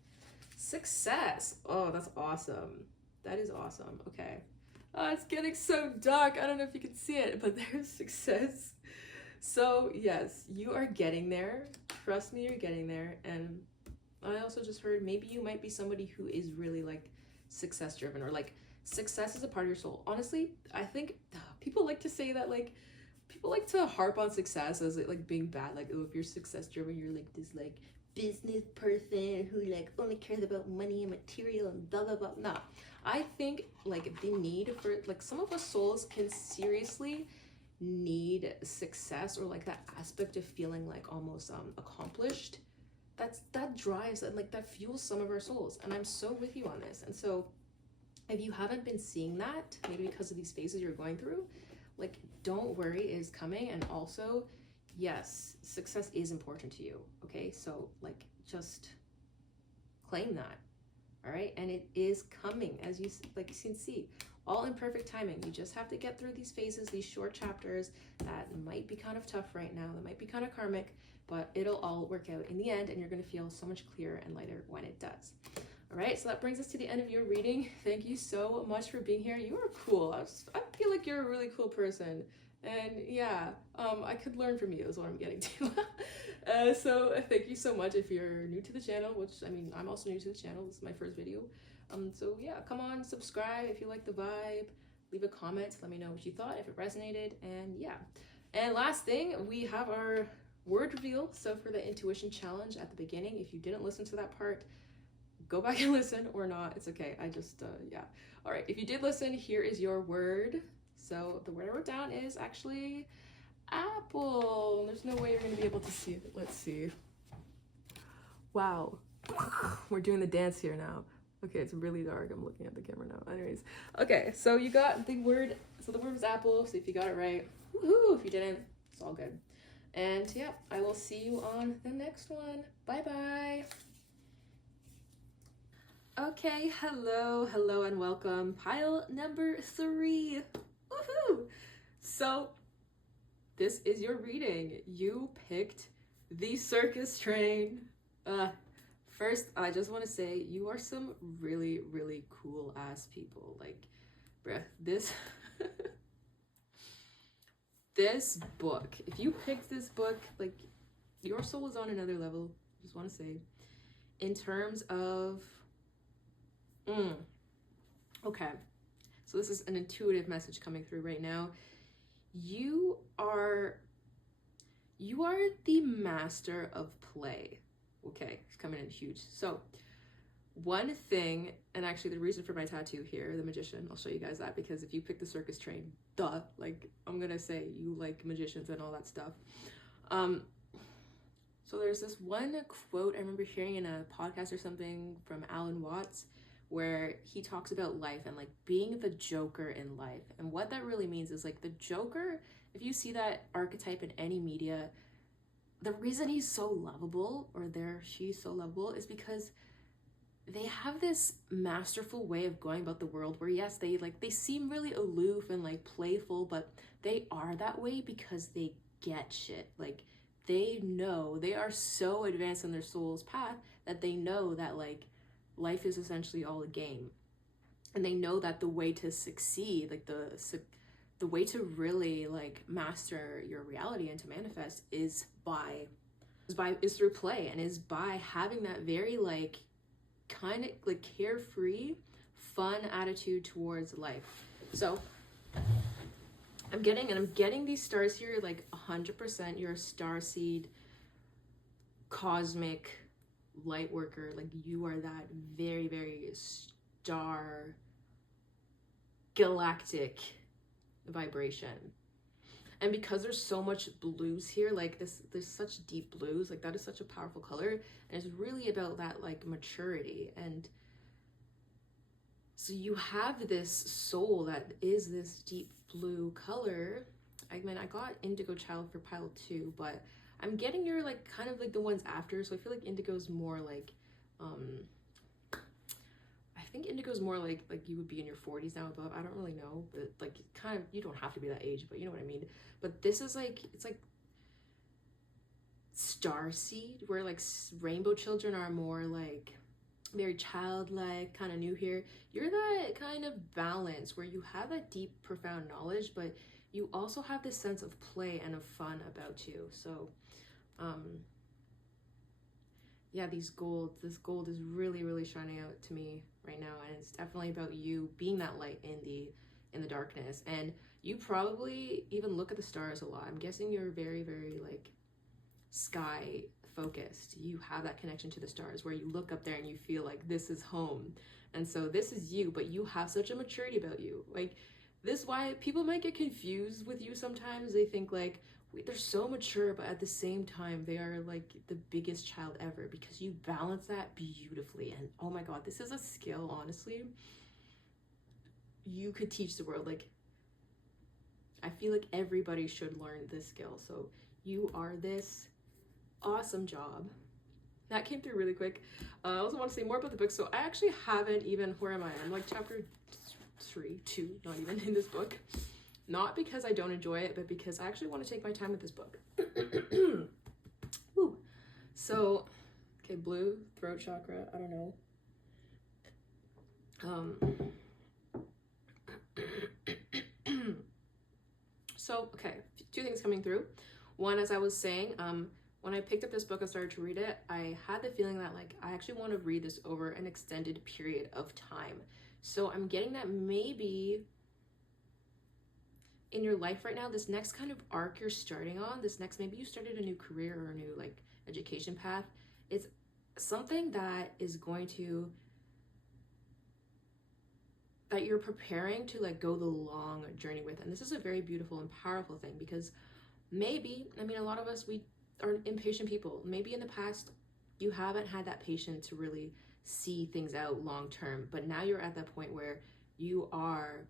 Success. Oh, that's awesome. That is awesome. Okay. Oh, it's getting so dark. I don't know if you can see it, but there's success. So yes, you are getting there. Trust me, you're getting there. And I also just heard maybe you might be somebody who is really like success driven, or like success is a part of your soul. Honestly, I think people like to say that, like, people like to harp on success as it like being bad. Like, oh, if you're success driven, you're like this like business person who like only cares about money and material and blah blah blah. No, I think like the need for like some of us souls can seriously need success, or like that aspect of feeling like almost accomplished. That drives and like that fuels some of our souls, and I'm so with you on this. And so if you haven't been seeing that, maybe because of these phases you're going through, like, don't worry, it is coming. And also, yes, success is important to you, okay? So like, just claim that, all right? And it is coming, as you can see, all in perfect timing. You just have to get through these phases, these short chapters that might be kind of tough right now, that might be kind of karmic, but it'll all work out in the end, and you're going to feel so much clearer and lighter when it does. All right, so that brings us to the end of your reading. Thank you so much for being here. You are cool. I feel like you're a really cool person. And yeah, I could learn from you is what I'm getting to. So thank you so much if you're new to the channel, which, I mean, I'm also new to the channel. This is my first video. So yeah, come on, subscribe if you like the vibe. Leave a comment, let me know what you thought, if it resonated, and yeah. And last thing, we have our word reveal. So for the intuition challenge at the beginning, if you didn't listen to that part, go back and listen, or not, it's okay. I just yeah. All right, if you did listen, here is your word. So the word I wrote down is actually apple. There's no way you're gonna be able to see it. Let's see. Wow. We're doing the dance here now. Okay, it's really dark. I'm looking at the camera now. Anyways, okay, so you got the word. So the word was apple. So if you got it right, woohoo! If you didn't, it's all good. And yeah, I will see you on the next one. Bye bye. Okay, hello, and welcome. Pile number 3. Woohoo! So this is your reading. You picked the circus train. First, I just want to say you are some really, really cool ass people. Like, bruh, this this book, if you picked this book, like, your soul is on another level. Just want to say, in terms of okay, so this is an intuitive message coming through right now. You are the master of play. Okay, it's coming in huge. So one thing, and actually the reason for my tattoo here, the magician, I'll show you guys that, because if you pick the circus train, duh, like, I'm gonna say you like magicians and all that stuff. So there's this one quote I remember hearing in a podcast or something from Alan Watts, where he talks about life and like being the Joker in life. And what that really means is like the Joker, if you see that archetype in any media, the reason he's so lovable, or she's so lovable, is because they have this masterful way of going about the world where, yes, they seem really aloof and like playful, but they are that way because they get shit. Like, they know, they are so advanced in their soul's path that they know that like life is essentially all a game. And they know that the way to succeed, like the way to really like master your reality and to manifest is through play, and is by having that very like kind of like carefree, fun attitude towards life. So I'm getting these stars here, like 100%. You're a star seed, cosmic light worker. Like, you are that very, very star galactic vibration. And because there's so much blues here, like there's such deep blues, like that is such a powerful color, and it's really about that like maturity. And so you have this soul that is this deep blue color. I mean, I got Indigo Child for pile 2, but I'm getting your like kind of like the ones after. So I feel like Indigo's more like I think Indigo's more like you would be in your 40s now above. I don't really know, but like kind of, you don't have to be that age, but you know what I mean. But this is like, it's like starseed, where like rainbow children are more like very childlike, kind of new here. You're that kind of balance where you have that deep, profound knowledge, but you also have this sense of play and of fun about you. So yeah, this gold is really, really shining out to me right now, and it's definitely about you being that light in the darkness. And you probably even look at the stars a lot. I'm guessing you're very, very like sky focused. You have that connection to the stars where you look up there and you feel like this is home. And so this is you, but you have such a maturity about you. Like, this is why people might get confused with you sometimes. They think like, wait, they're so mature, but at the same time they are like the biggest child ever, because you balance that beautifully. And oh my god, this is a skill, honestly, you could teach the world. Like, I feel like everybody should learn this skill. So you are this awesome job. That came through really quick. I also want to say more about the book. So I actually haven't even, where am I? I'm like chapter 2, not even in this book. Not because I don't enjoy it, but because I actually want to take my time with this book. Woo. So, okay, blue, throat chakra, I don't know. So, okay, 2 things coming through. One, as I was saying, when I picked up this book and started to read it, I had the feeling that like I actually want to read this over an extended period of time. So I'm getting that maybe in your life right now, this next kind of arc you're starting on, this next, maybe you started a new career or a new like education path, it's something that is going to, that you're preparing to like go the long journey with. And this is a very beautiful and powerful thing, because maybe, I mean, a lot of us, we are impatient people. Maybe in the past you haven't had that patience to really see things out long term, but now you're at that point where you are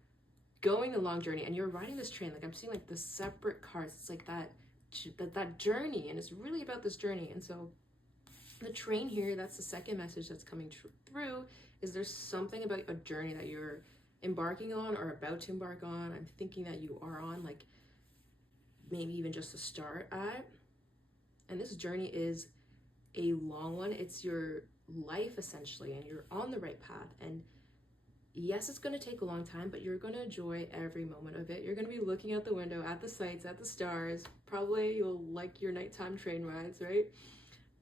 going the long journey and you're riding this train. Like I'm seeing like the separate cars. It's like that journey, and it's really about this journey. And so the train here, that's the second message that's coming through, is there's something about a journey that you're embarking on or about to embark on. I'm thinking that you are on, like maybe even just to start at. And this journey is a long one. It's your life essentially, and you're on the right path. And yes, it's going to take a long time, but you're going to enjoy every moment of it. You're going to be looking out the window at the sights, at the stars. Probably you'll like your nighttime train rides, right?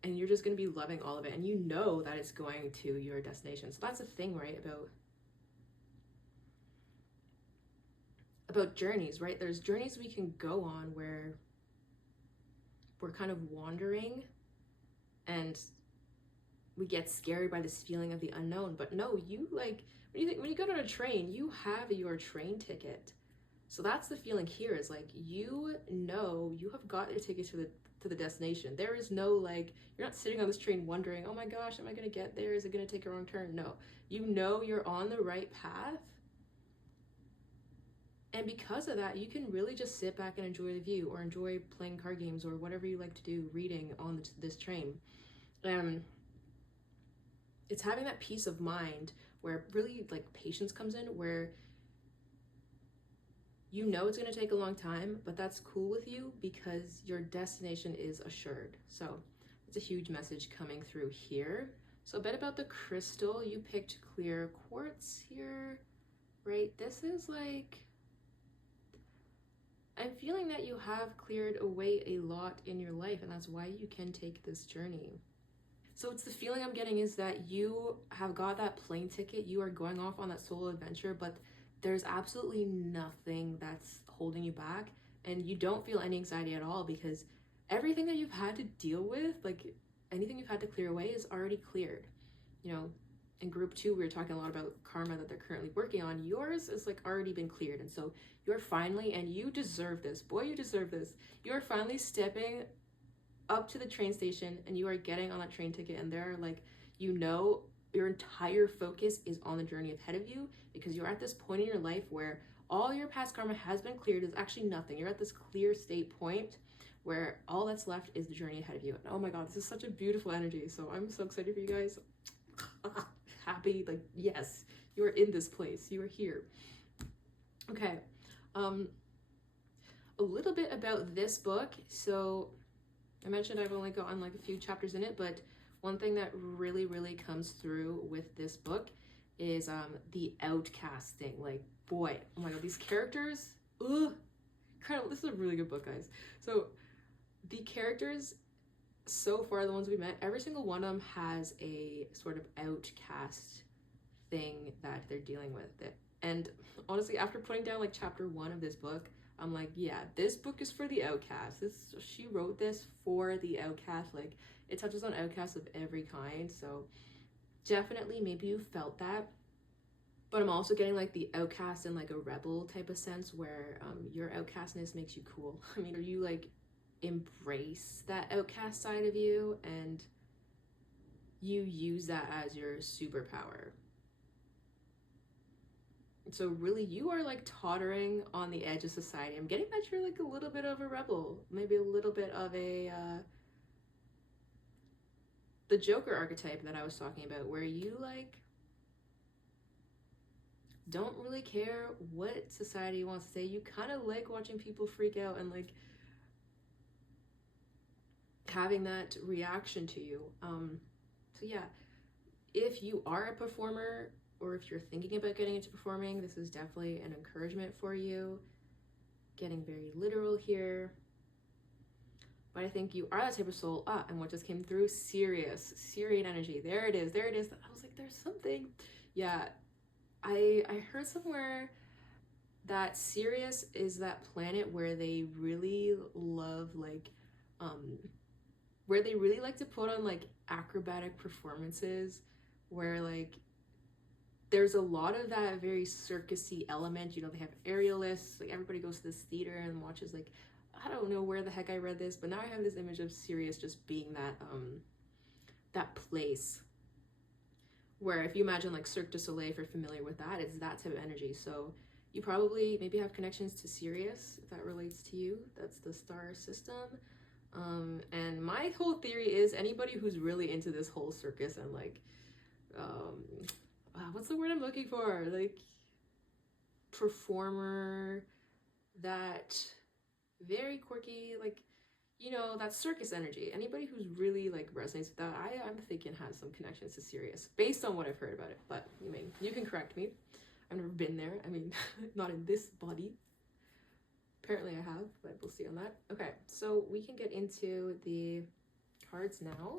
And you're just going to be loving all of it. And you know that it's going to your destination. So that's the thing, right? About journeys, right? There's journeys we can go on where we're kind of wandering and we get scared by this feeling of the unknown. But no, you like, when you go on a train, you have your train ticket. So that's the feeling here, is like, you know, you have got your ticket to the destination. There is no like, you're not sitting on this train wondering, oh my gosh, am I gonna get there? Is it gonna take a wrong turn? No, you know you're on the right path. And because of that, you can really just sit back and enjoy the view, or enjoy playing card games, or whatever you like to do, reading on this train. It's having that peace of mind where really like patience comes in, where you know it's going to take a long time, but that's cool with you because your destination is assured. So it's a huge message coming through here. So a bit about the crystal. You picked clear quartz here, right? This is like, I'm feeling that you have cleared away a lot in your life, and that's why you can take this journey. So it's the feeling I'm getting is that you have got that plane ticket, you are going off on that solo adventure, but there's absolutely nothing that's holding you back, and you don't feel any anxiety at all, because everything that you've had to deal with, like anything you've had to clear away, is already cleared. You know, in group 2, we were talking a lot about karma that they're currently working on. Yours is like already been cleared, and so you're finally, and you deserve this, boy, you deserve this. You are finally stepping up to the train station, and you are getting on that train ticket, and there are like, you know, your entire focus is on the journey ahead of you, because you're at this point in your life where all your past karma has been cleared. There's actually nothing. You're at this clear state point where all that's left is the journey ahead of you. And oh my god, this is such a beautiful energy. So I'm so excited for you guys. Happy, like, yes, you are in this place, you are here. Okay, a little bit about this book. So I mentioned I've only gotten like a few chapters in it, but one thing that really, really comes through with this book is the outcast thing. Like, boy, oh my god, these characters, incredible. This is a really good book, guys. So the characters so far, the ones we met, every single one of them has a sort of outcast thing that they're dealing with. And honestly, after putting down like chapter 1 of this book, I'm like, yeah, this book is for the outcast. She wrote this for the outcast. Like, it touches on outcasts of every kind. So definitely, maybe you felt that. But I'm also getting like the outcast in like a rebel type of sense, where your outcastness makes you cool. I mean, you like embrace that outcast side of you, and you use that as your superpower. So really, you are like tottering on the edge of society. I'm getting that you're like a little bit of a rebel, maybe a little bit of a the Joker archetype that I was talking about, where you like don't really care what society wants to say. You kind of like watching people freak out and like having that reaction to you. So yeah, if you are a performer, or if you're thinking about getting into performing, this is definitely an encouragement for you. Getting very literal here. But I think you are that type of soul. And what just came through? Serious. Syrian energy. There it is. There it is. I was like, there's something. Yeah. I heard somewhere that Sirius is that planet where they really love like where they really like to put on like acrobatic performances, where like there's a lot of that very circusy element. You know, they have aerialists, like everybody goes to this theater and watches like, I don't know where the heck I read this, but now I have this image of Sirius just being that place where, if you imagine like Cirque du Soleil, if you're familiar with that, it's that type of energy. So you probably maybe have connections to Sirius, if that relates to you. That's the star system. And my whole theory is anybody who's really into this whole circus and like, what's the word I'm looking for? Like, performer, that very quirky, like, you know, that circus energy. Anybody who's really like resonates with that, I'm thinking has some connections to Sirius based on what I've heard about it. But you can correct me. I've never been there. I mean, not in this body. Apparently I have, but we'll see on that. Okay, so we can get into the cards now.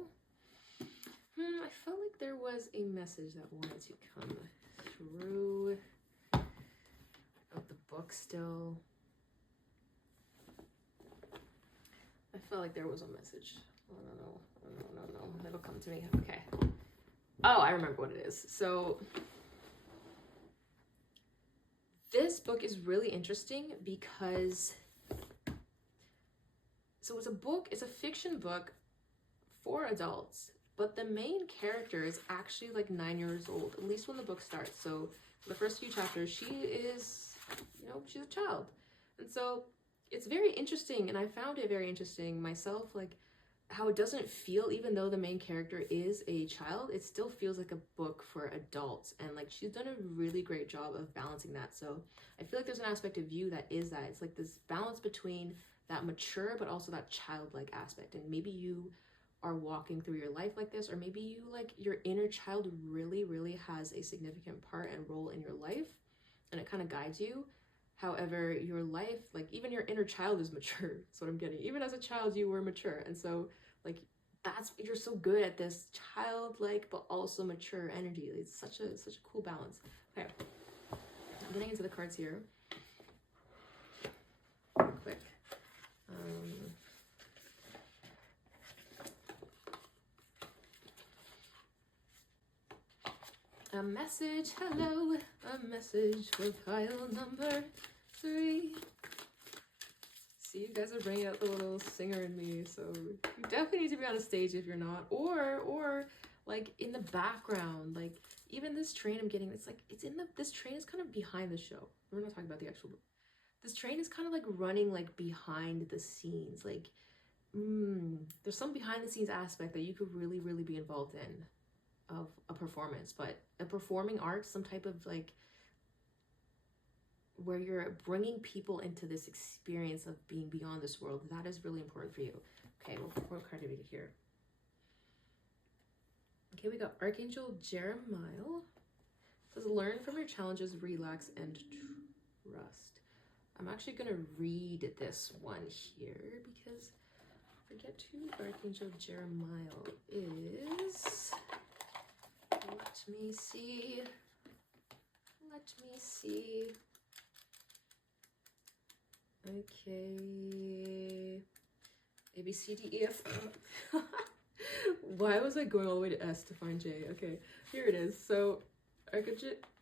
I felt like there was a message that wanted to come through. Of the book still. I felt like there was a message. Oh, no. It'll come to me. Okay. Oh, I remember what it is. So this book is really interesting because it's a fiction book for adults, but the main character is actually like 9 years old, at least when the book starts. So for the first few chapters, she is, she's a child. And so it's very interesting, and I found it very interesting myself, like how it doesn't feel, even though the main character is a child, it still feels like a book for adults. And like she's done a really great job of balancing that. So I feel like there's an aspect of you that is that. It's like this balance between that mature but also that childlike aspect. And maybe you are walking through your life like this, or maybe you like your inner child really has a significant part and role in your life, and it kind of guides you. However, your life, like even your inner child is mature. That's what I'm getting. Even as a child, you were mature. And so like you're so good at this childlike but also mature energy. It's such a cool balance. Okay, I'm getting into the cards here real quick. A message, hello, a message for pile number 3. See, you guys are bringing out the little singer in me, so you definitely need to be on a stage if you're not, or like in the background. Like even this train I'm getting, it's like this train is kind of behind the show. We're not talking about the actual book. This train is kind of like running like behind the scenes. Like there's some behind the scenes aspect that you could really be involved in of a performance, but a performing arts, some type of like where you're bringing people into this experience of being beyond this world, that is really important for you. Okay, well, what card did we get here? Okay, we got Archangel Jeremiah. It says, learn from your challenges, relax, and trust. I'm actually going to read this one here because I forget who Archangel Jeremiah is. Let me see. Okay. A, B, C, D, E, F. Why was I going all the way to S to find J? Okay, here it is. So,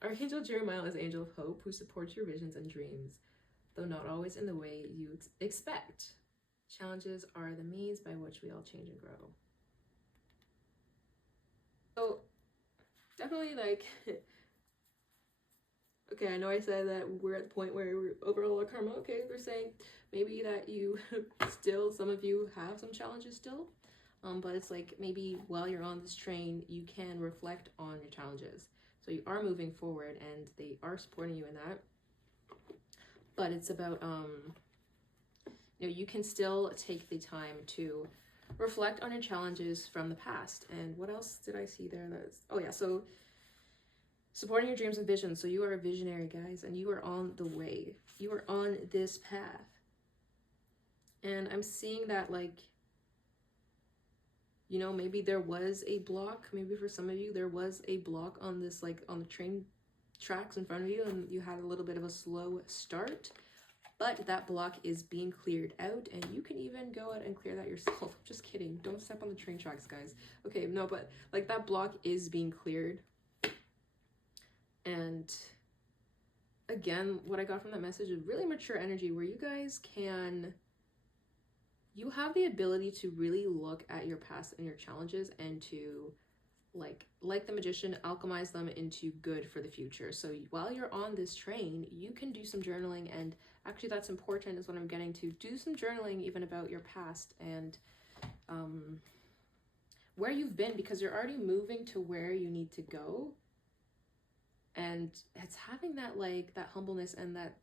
Archangel Jeremiah is angel of hope who supports your visions and dreams, though not always in the way you expect. Challenges are the means by which we all change and grow. So, definitely like... Okay, I know I said that we're at the point where we're overall karma. Okay, they're saying maybe that you still, some of you have some challenges still. But it's like maybe while you're on this train, you can reflect on your challenges. So you are moving forward and they are supporting you in that. But it's about, you can still take the time to reflect on your challenges from the past. And what else did I see there? So supporting your dreams and visions. So you are a visionary, guys, and you are on the way. You are on this path. And I'm seeing that, like, maybe there was a block. Maybe for some of you, there was a block on this, like, on the train tracks in front of you and you had a little bit of a slow start, but that block is being cleared out, and you can even go out and clear that yourself. Just kidding. Don't step on the train tracks, guys. Okay, no, but like that block is being cleared. And again, what I got from that message is really mature energy where you guys you have the ability to really look at your past and your challenges and to like the magician, alchemize them into good for the future. So while you're on this train, you can do some journaling, and actually that's important is what I'm getting to. Do some journaling even about your past and where you've been, because you're already moving to where you need to go. And it's having that that humbleness and that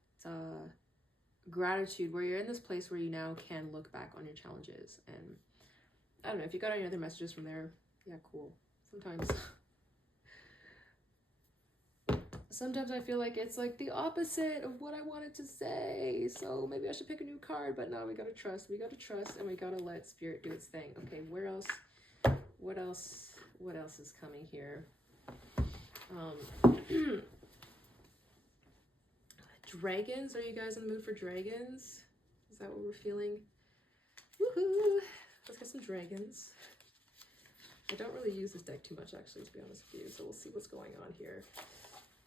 gratitude where you're in this place where you now can look back on your challenges. And I don't know if you got any other messages from there. Yeah, cool. Sometimes I feel like it's like the opposite of what I wanted to say, so maybe I should pick a new card. But no, we gotta trust, and we gotta let spirit do its thing. Okay, what else is coming here? Dragons, are you guys in the mood for dragons? Is that what we're feeling? Woohoo! Let's get some dragons. I don't really use this deck too much, actually, to be honest with you, so we'll see what's going on here.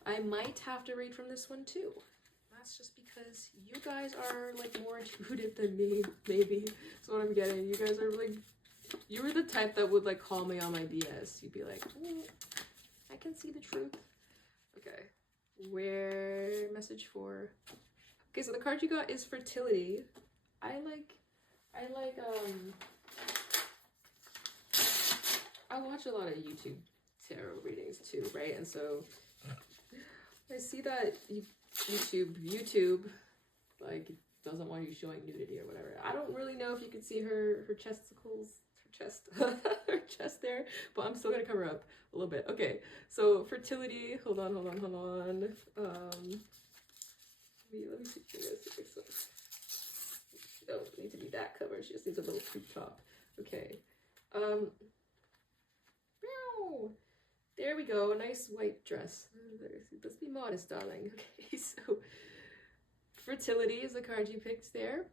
I might have to read from this one too. That's just because you guys are like more intuitive than me, maybe. That's what I'm getting. You guys are like, you were the type that would like call me on my BS. You'd be like, I can see the truth. Okay, message for. Okay, so the card you got is fertility. I watch a lot of YouTube tarot readings too, right? And so I see that YouTube like doesn't want you showing nudity or whatever. I don't really know if you can see her chest there, but I'm still gonna cover up a little bit. Okay, so fertility. Hold on. Let me see if you guys can fix this. She don't need to be that covered. She just needs a little tube top. Okay. There we go. A nice white dress. Let's be modest, darling. Okay, so fertility is the card you picked there.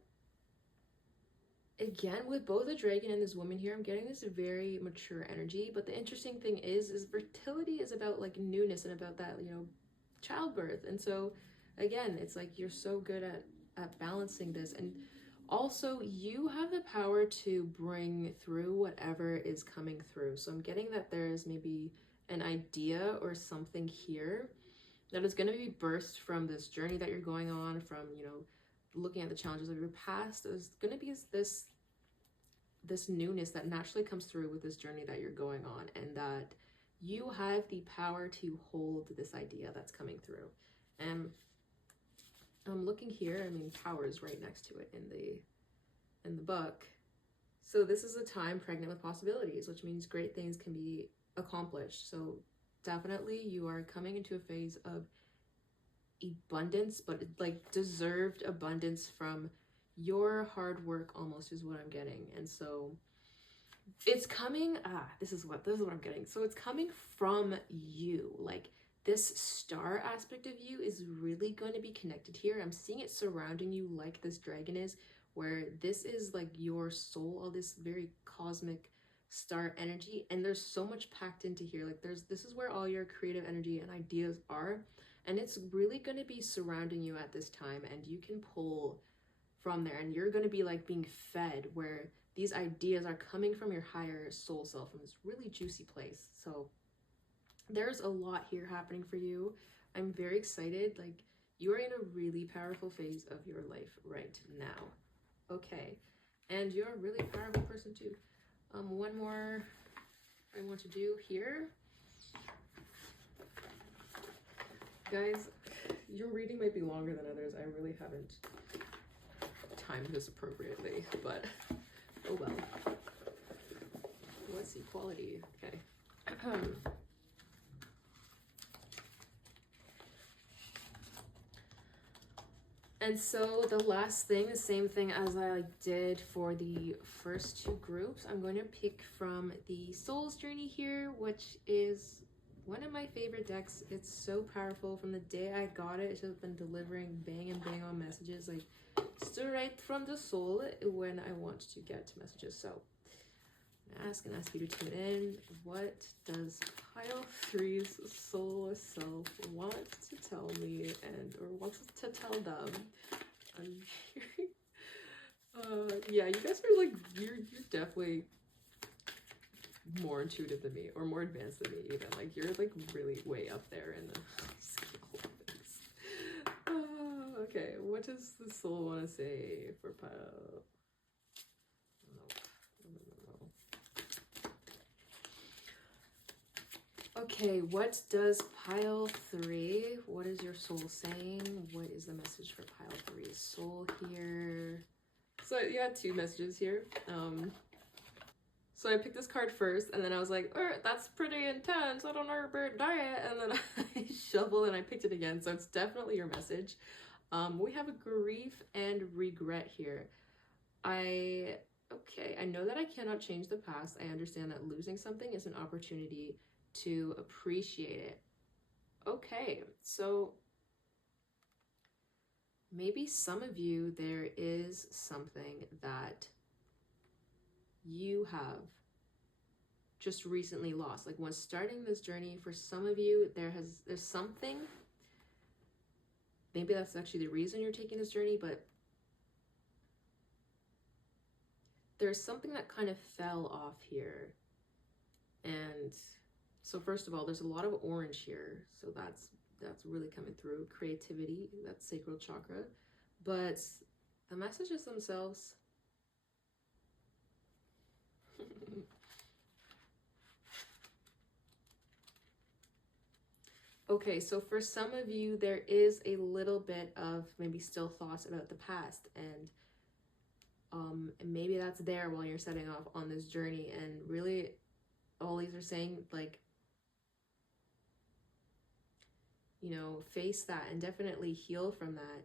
Again, with both a dragon and this woman here, I'm getting this very mature energy. But the interesting thing is fertility is about like newness and about that, childbirth. And so again, it's like you're so good at balancing this. And also you have the power to bring through whatever is coming through. So I'm getting that there's maybe an idea or something here that is going to be burst from this journey that you're going on, from looking at the challenges of your past. There's going to be this newness that naturally comes through with this journey that you're going on, and that you have the power to hold this idea that's coming through. And I'm looking here, I mean, power is right next to it in the book. So this is a time pregnant with possibilities, which means great things can be accomplished. So definitely you are coming into a phase of abundance, but like deserved abundance from your hard work almost is what I'm getting. And so it's coming, this is what I'm getting. So it's coming from you. Like this star aspect of you is really going to be connected here. I'm seeing it surrounding you like this dragon is, where this is like your soul, all this very cosmic star energy, and there's so much packed into here. Like this is where all your creative energy and ideas are, and it's really going to be surrounding you at this time, and you can pull from there, and you're going to be like being fed where these ideas are coming from your higher soul self from this really juicy place. So there's a lot here happening for you. I'm very excited. Like you are in a really powerful phase of your life right now. Okay, and you're a really powerful person too. One more I want to do here. Guys, your reading might be longer than others. I really haven't timed this appropriately, but oh well. Let's see, quality. Okay. And so the last thing, the same thing as I did for the first two groups, I'm going to pick from the Soul's Journey here, which is One of my favorite decks. It's so powerful. From the day I got it, it's just been delivering bang and bang on messages, like straight from the soul when I want to get messages. So I'm gonna ask you to tune in. What does pile 3's soul self want to tell me or wants to tell them? I'm hearing, yeah, you guys are like, you're definitely more intuitive than me, or more advanced than me even. Like, you're like really way up there in the scale of things. Okay, what does the soul want to say for pile? Okay, what does pile 3? What is your soul saying? What is the message for pile 3's soul here? So you got 2 messages here. So I picked this card first, and then I was like, that's pretty intense. I don't know about diet. And then I shuffled and I picked it again. So it's definitely your message. We have a grief and regret here. I know that I cannot change the past. I understand that losing something is an opportunity to appreciate it. Okay, so maybe some of you, there is something that you have just recently lost. Like, when starting this journey, for some of you, there's something, maybe that's actually the reason you're taking this journey, but there's something that kind of fell off here. And so first of all, there's a lot of orange here, so that's really coming through. Creativity, that's sacral chakra. But the messages themselves, okay, so for some of you, there is a little bit of maybe still thoughts about the past, and maybe that's there while you're setting off on this journey. And really, all these are saying, like, you know, face that and definitely heal from that.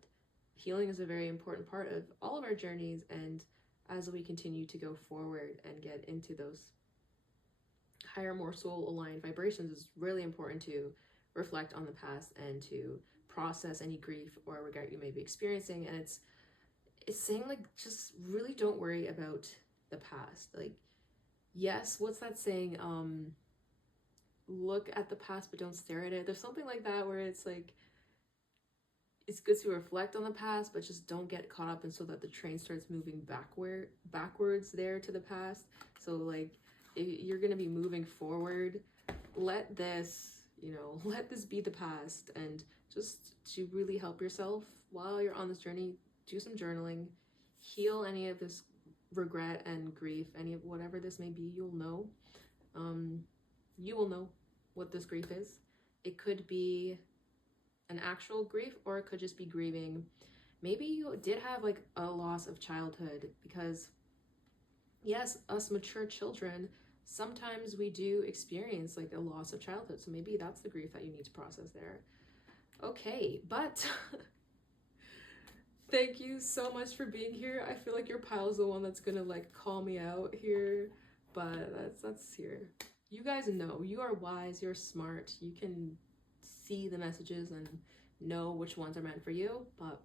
Healing is a very important part of all of our journeys, and as we continue to go forward and get into those higher, more soul-aligned vibrations, it's really important to reflect on the past and to process any grief or regret you may be experiencing. And it's saying, like, just really don't worry about the past. Like, yes, what's that saying? Look at the past but don't stare at it. There's something like that where it's like, it's good to reflect on the past, but just don't get caught up in so that the train starts moving backwards there to the past. So, like, if you're gonna be moving forward, let this, you know, let this be the past. And just to really help yourself while you're on this journey, do some journaling, heal any of this regret and grief, any of whatever this may be. You'll know. You will know what this grief is. It could be an actual grief, or it could just be grieving. Maybe you did have like a loss of childhood, because yes, us mature children, sometimes we do experience like a loss of childhood. So maybe that's the grief that you need to process there. Okay, but thank you so much for being here. I feel like your pile is the one that's gonna like call me out here, but that's here. You guys know, you are wise, you're smart, you can see the messages and know which ones are meant for you. But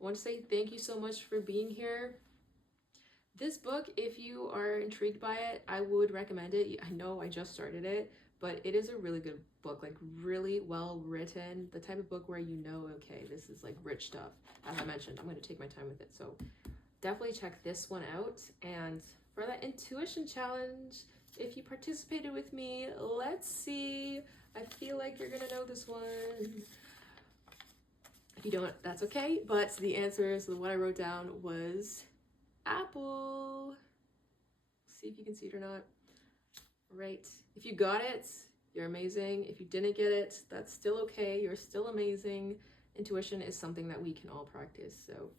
I want to say thank you so much for being here. This book, if you are intrigued by it, I would recommend it. I know I just started it, but it is a really good book, like really well written, the type of book where you know, okay, this is like rich stuff. As I mentioned, I'm going to take my time with it. So definitely check this one out. And for that intuition challenge, if you participated with me, let's see. I feel like you're gonna know this one. If you don't, that's okay. But the answer is, what I wrote down was apple. See if you can see it or not. Right. If you got it, you're amazing. If you didn't get it, that's still okay. You're still amazing. Intuition is something that we can all practice. So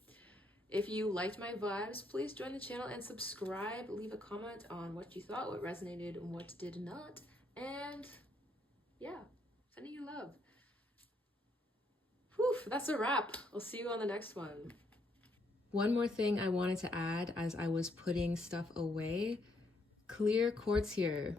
if you liked my vibes, please join the channel and subscribe. Leave a comment on what you thought, what resonated, and what did not. And yeah, sending you love. Whew, that's a wrap. I'll see you on the next one. One more thing I wanted to add as I was putting stuff away. Clear quartz here.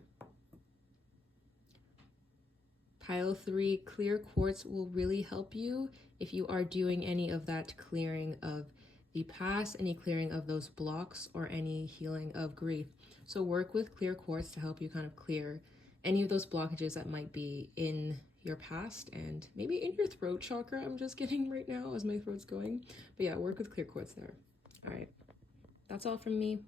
pile 3, clear quartz will really help you if you are doing any of that clearing of the past, any clearing of those blocks, or any healing of grief. So work with clear quartz to help you kind of clear any of those blockages that might be in your past and maybe in your throat chakra. I'm just getting right now as my throat's going. But yeah, work with clear quartz there. All right, that's all from me.